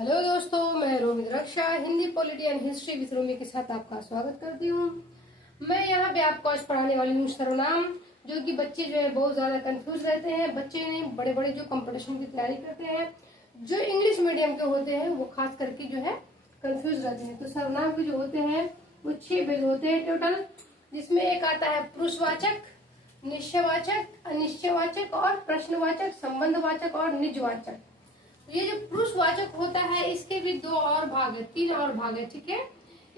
Hello दोस्तों, मैं Romit Raksha Hindi polity and history with Romi के साथ आपका स्वागत करती हूँ। मैं यहाँ पे आपको आज पढ़ाने वाली हूँ सर्वनाम, जो कि बच्चे जो है बहुत ज्यादा कंफ्यूज रहते हैं। बच्चे नहीं, बड़े बड़े जो कंपटीशन की तैयारी करते हैं, जो इंग्लिश मीडियम के होते हैं, वो खास करके जो है कंफ्यूज रहते हैं। तो सर्वनाम के जो होते हैं वो 6 भेद होते हैं टोटल, जिसमें एक आता है पुरुषवाचक, निश्चयवाचक, अनिश्चयवाचक और प्रश्नवाचक, संबंधवाचक और निजवाचक। ये जो पुरुषवाचक होता है इसके भी 2 और भाग है, 3 और भाग है, ठीक है।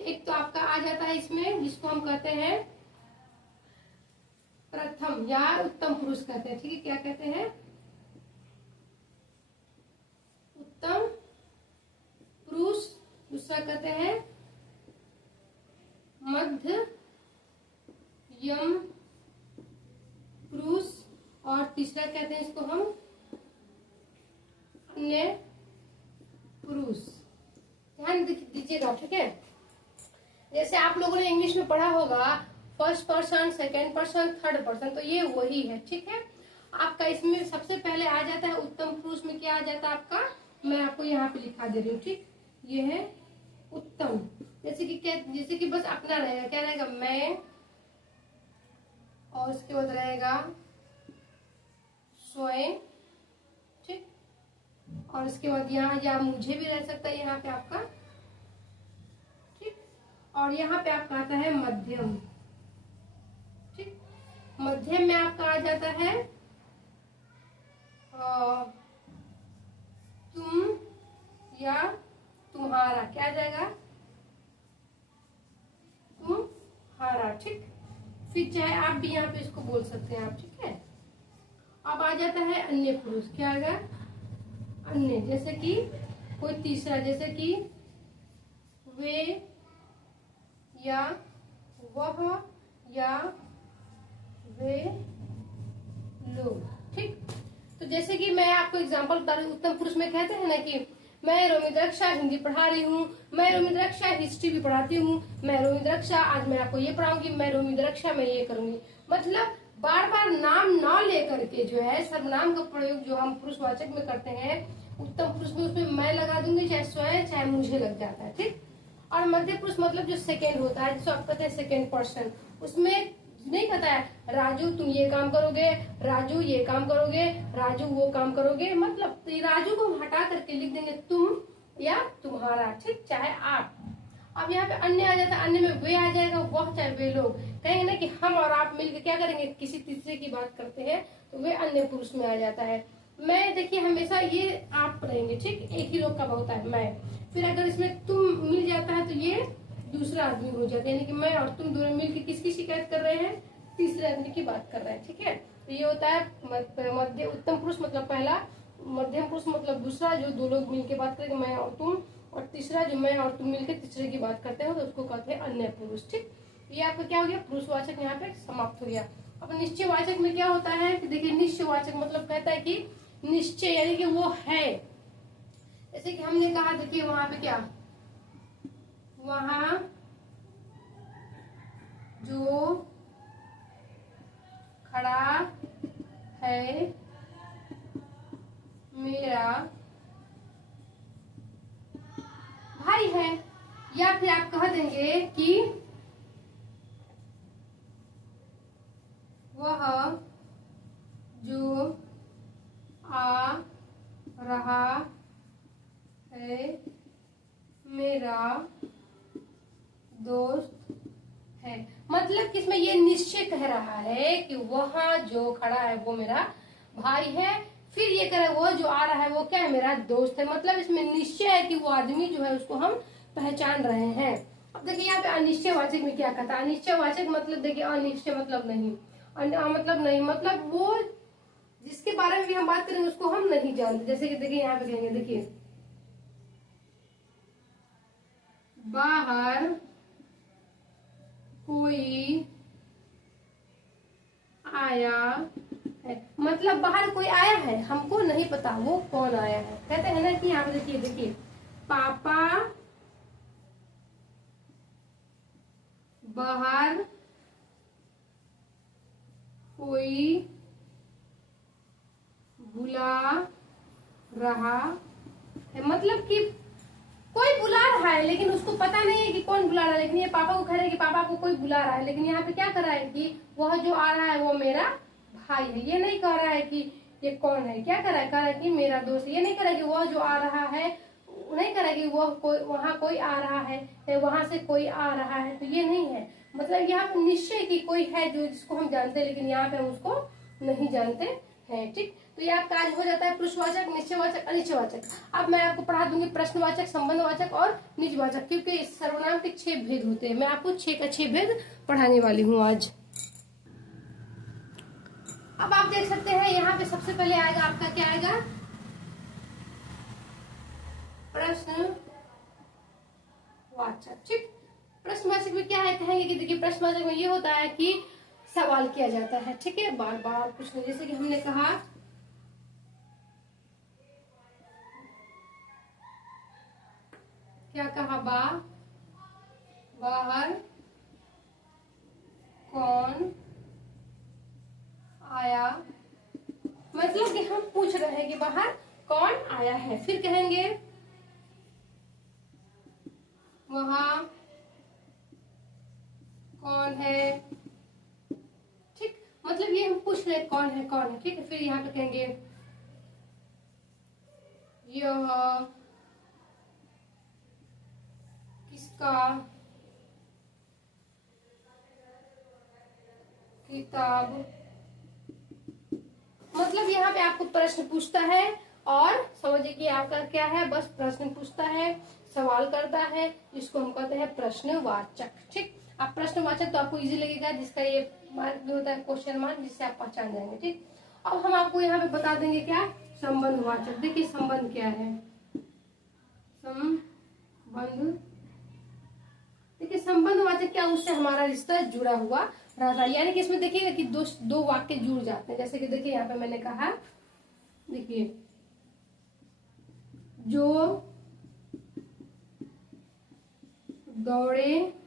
एक तो आपका आ जाता है इसमें, जिसको हम कहते हैं प्रथम या उत्तम पुरुष कहते हैं, ठीक है। क्या कहते हैं? उत्तम पुरुष। दूसरा कहते हैं मध्यम पुरुष, और तीसरा कहते हैं इसको हम अन्य पुरुष। ध्यान दीजिएगा, ठीक है। जैसे आप लोगों ने इंग्लिश में पढ़ा होगा first person, second person, third person, तो ये वही है, ठीक है। आपका इसमें सबसे पहले आ जाता है उत्तम पुरुष में क्या आ जाता है आपका, मैं आपको यहाँ पे लिखा दे रही हूँ, ठीक। ये है उत्तम। जैसे कि बस अपना रहेगा, क्या रहेगा, मैं, और उसके बाद रहेगा स्वयं, ठीक। और इसके बाद यहाँ या मुझे भी रह सकता है यहाँ पे आपका, ठीक। और यहाँ पे आपका आता है मध्यम, ठीक। मध्यम में आपका आ जाता है तुम या तुम्हारा, क्या आ जाएगा, तुम्हारा, ठीक। फिर चाहे आप भी यहाँ पे इसको बोल सकते हैं आप, ठीक है। अब आ जाता है अन्य पुरुष, क्या आएगा, अन्य, जैसे कि कोई तीसरा, जैसे कि वे या वह या वे लोग, ठीक। तो जैसे कि मैं आपको एग्जांपल बता रही हूँ, उत्तम पुरुष में कहते हैं ना कि मैं रोमित रक्षा हिंदी पढ़ा रही हूँ, मैं रोमित रक्षा हिस्ट्री भी पढ़ाती हूँ, मैं रोमित रक्षा आज मैं आपको ये पढ़ाऊंगी, मैं रोमित रक्षा मैं ये करूंगी। मतलब बार बार नाम ना लेकर के जो है सर्वनाम का प्रयोग जो हम पुरुषवाचक में करते हैं, उत्तम पुरुष में उसमें मैं लगा दूंगी, चाहे स्वयं चाहे मुझे लग जाता है, ठीक। और मध्य पुरुष मतलब जो सेकेंड होता है, जिसको आप कहते हैं सेकेंड पर्सन, उसमें नहीं पता है राजू तुम ये काम करोगे, राजू ये काम करोगे, राजू वो काम करोगे, मतलब तो राजू को हटा करके लिख देंगे तुम या तुम्हारा, ठीक, चाहे आप। अब यहाँ पे अन्य आ जाता है, अन्य में वे आ जाएगा, वह चाहे वे लोग। कहेंगे ना कि हम और आप मिलकर क्या करेंगे, किसी तीसरे की बात करते हैं, तो वे अन्य पुरुष में आ जाता है। मैं देखिए हमेशा ये आप रहेंगे, ठीक, एक ही लोग का होता है मैं। फिर अगर इसमें तुम मिल जाता है तो ये दूसरा आदमी हो जाता है, यानी कि मैं और तुम दोनों मिलकर किसकी शिकायत कर रहे हैं, तीसरे आदमी की बात कर रहे हैं, ठीक है। तो ये होता है मध्य उत्तम पुरुष मतलब पहला, मध्यम पुरुष मतलब दूसरा, जो 2 लोग मिलकर बात करेंगे, मैं और तुम, और तीसरा जो मैं और तुम मिलकर तीसरे की बात करते हो तो उसको कहते हैं अन्य पुरुष, ठीक। ये आपका क्या हो गया, पुरुषवाचक यहाँ पे समाप्त हो गया। अब निश्चयवाचक में क्या होता है कि देखिए, निश्चयवाचक मतलब कहता है कि निश्चय यानी कि वो है। जैसे कि हमने कहा, देखिए वहां पे क्या, वहां जो खड़ा है मेरा भाई है। या फिर आप कह देंगे कि वह जो आ रहा है मेरा दोस्त है। मतलब कि इसमें ये निश्चय कह रहा है कि वह जो खड़ा है वो मेरा भाई है, फिर ये कह रहा है वो जो आ रहा है वो क्या है, मेरा दोस्त है। मतलब इसमें निश्चय है कि वो आदमी जो है उसको हम पहचान रहे हैं। अब देखिए यहाँ पे अनिश्चयवाचक में क्या कहता है, अनिश्चयवाचक मतलब देखिए अनिश्चय मतलब नहीं, मतलब नहीं, मतलब वो जिसके बारे में भी हम बात करेंगे उसको हम नहीं जानते। जैसे कि देखिए यहाँ पे कहेंगे, देखिए बाहर कोई आया है, मतलब बाहर कोई आया है, हमको नहीं पता वो कौन आया है। कहते हैं ना कि यहाँ पे देखिए, देखिए पापा बाहर कोई बुला रहा है, मतलब कि कोई बुला रहा है लेकिन उसको पता नहीं है कि कौन बुला रहा है, लेकिन ये पापा को कह रहा है कि पापा को कोई बुला रहा है, लेकिन यहाँ पे क्या कर रहा है कि वह जो आ रहा है वो मेरा भाई है। ये नहीं कह रहा है कि ये कौन है, क्या कर रहा है कि मेरा दोस्त। ये नहीं कर रहा है कि वह जो आ रहा है, नहीं कर रहा है कि वह कोई वहाँ कोई आ रहा है, वहां से कोई आ रहा है, तो ये नहीं है। मतलब यहाँ पे निश्चय की कोई है जो जिसको हम जानते हैं, लेकिन यहाँ पे हम उसको नहीं जानते हैं। ठीक, तो ये आपका आज हो जाता है पुरुषवाचक, निश्चयवाचक, अनिश्चयवाचक। अब मैं आपको पढ़ा दूंगी प्रश्नवाचक, संबंधवाचक और निजवाचक, क्योंकि इस सर्वनाम के 6 भेद होते हैं। मैं आपको 6 का 6 भेद पढ़ाने वाली हूँ आज। अब आप देख सकते हैं यहाँ पे सबसे पहले आएगा आपका, क्या आएगा, प्रश्नवाचक। ठीक, प्रश्नवाचक में क्या है, कहेंगे कि देखिए प्रश्नवाचक में ये होता है कि सवाल किया जाता है। ठीक है, बार बार कुछ नहीं, जैसे कि हमने कहा क्या कहा, बाहर कौन आया, मतलब कि हम पूछ रहे हैं कि बाहर कौन आया है। फिर कहेंगे वहां कौन है। ठीक, मतलब ये हम पूछ रहे हैं कौन है कौन है। ठीक है, फिर यहाँ पे कहेंगे यह किसका किताब, मतलब यहाँ पे आपको प्रश्न पूछता है और समझिए कि आपका क्या है, बस प्रश्न पूछता है, सवाल करता है, जिसको हम कहते हैं प्रश्नवाचक। ठीक, आप प्रश्नवाचक तो आपको इजी लगेगा, जिसका ये मार्क भी होता है क्वेश्चन मार्क, जिससे आप पहचान जाएंगे। ठीक, अब हम आपको यहाँ पे बता देंगे क्या, संबंधवाचक। देखिए संबंध क्या है, संबंध, देखिए संबंधवाचक क्या, उससे हमारा रिश्ता जुड़ा हुआ रहता है। यानी कि इसमें देखिएगा कि दो वाक्य जुड़ जाते हैं। जैसे कि देखिए यहाँ पे मैंने कहा, देखिए जो दौड़ेगा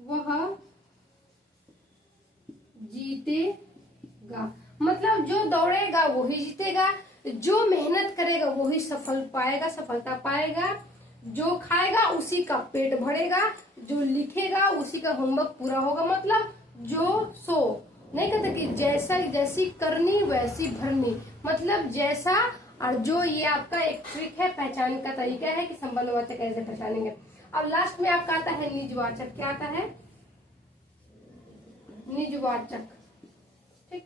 वह जीतेगा, मतलब जो दौड़ेगा वही जीतेगा, जो मेहनत करेगा वही सफलता पाएगा, जो खाएगा उसी का पेट भरेगा, जो लिखेगा उसी का होमवर्क पूरा होगा। मतलब जो सो नहीं कहते कि जैसी करनी वैसी भरनी, मतलब जैसा और जो, ये आपका एक ट्रिक है, पहचान का तरीका है कि संबंधवाचक कैसे पहचानेंगे। अब लास्ट में आपका आता है निजवाचक। क्या आता है, निजवाचक। ठीक,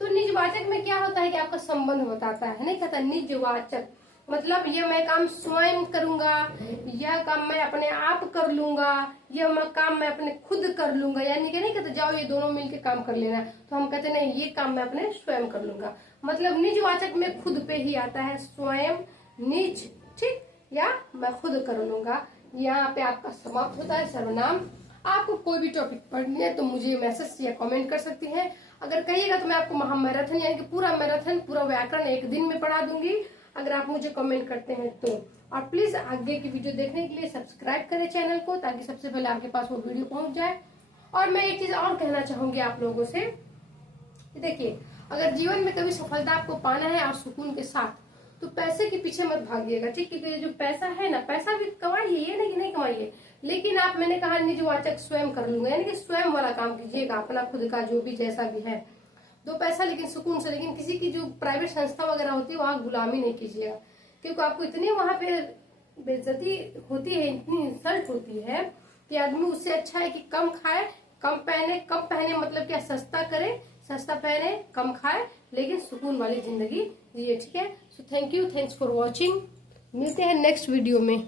तो निजवाचक में क्या होता है कि आपका संबंध बताता है, नहीं कहता निजवाचक, मतलब ये मैं काम स्वयं करूंगा, यह काम मैं अपने आप कर लूंगा, यह काम मैं अपने खुद कर लूंगा। यानी कि नहीं कहते जाओ ये दोनों मिलकर काम कर लेना, तो हम कहते नहीं ये काम मैं अपने स्वयं कर लूंगा। मतलब निजवाचक में खुद पे ही आता है, स्वयं, निज, ठीक, या मैं खुद कर लूंगा। यहाँ पे आपका समाप्त होता है सर्वनाम। आपको कोई भी टॉपिक पढ़नी है तो मुझे मैसेज या कमेंट कर सकती हैं। अगर कहिएगा तो मैं आपको महामैराथन यानी कि पूरा मैराथन, पूरा व्याकरण एक दिन में पढ़ा दूंगी, अगर आप मुझे कमेंट करते हैं तो। और प्लीज आगे की वीडियो देखने के लिए सब्सक्राइब करें चैनल को, ताकि सबसे पहले आपके पास वो वीडियो पहुंच जाए। और मैं एक चीज और कहना चाहूंगी आप लोगों से, देखिए अगर जीवन में कभी सफलता आपको पाना है और सुकून के साथ, तो पैसे के पीछे मत भागिएगा। ठीक, क्योंकि जो पैसा है ना, पैसा भी कमाइए, ये नहीं कि नहीं कमाइए, लेकिन आप, मैंने कहा निजवाचक स्वयं कर लूंगा, यानी कि स्वयं वाला काम कीजिएगा, अपना खुद का जो भी जैसा भी है, 2 पैसा लेकिन सुकून से। लेकिन किसी की जो प्राइवेट संस्था वगैरह होती है वहाँ गुलामी नहीं कीजिएगा, क्योंकि आपको इतनी वहां पे बेइज्जती होती है, इतनी इंसल्ट होती है कि आदमी, उससे अच्छा है कि कम खाए कम पहने, मतलब क्या, सस्ता करे सस्ता पहने कम खाए, लेकिन सुकून वाली जिंदगी जिए। ठीक है, so thank you, thanks for watching. मिलते हैं नेक्स्ट वीडियो में।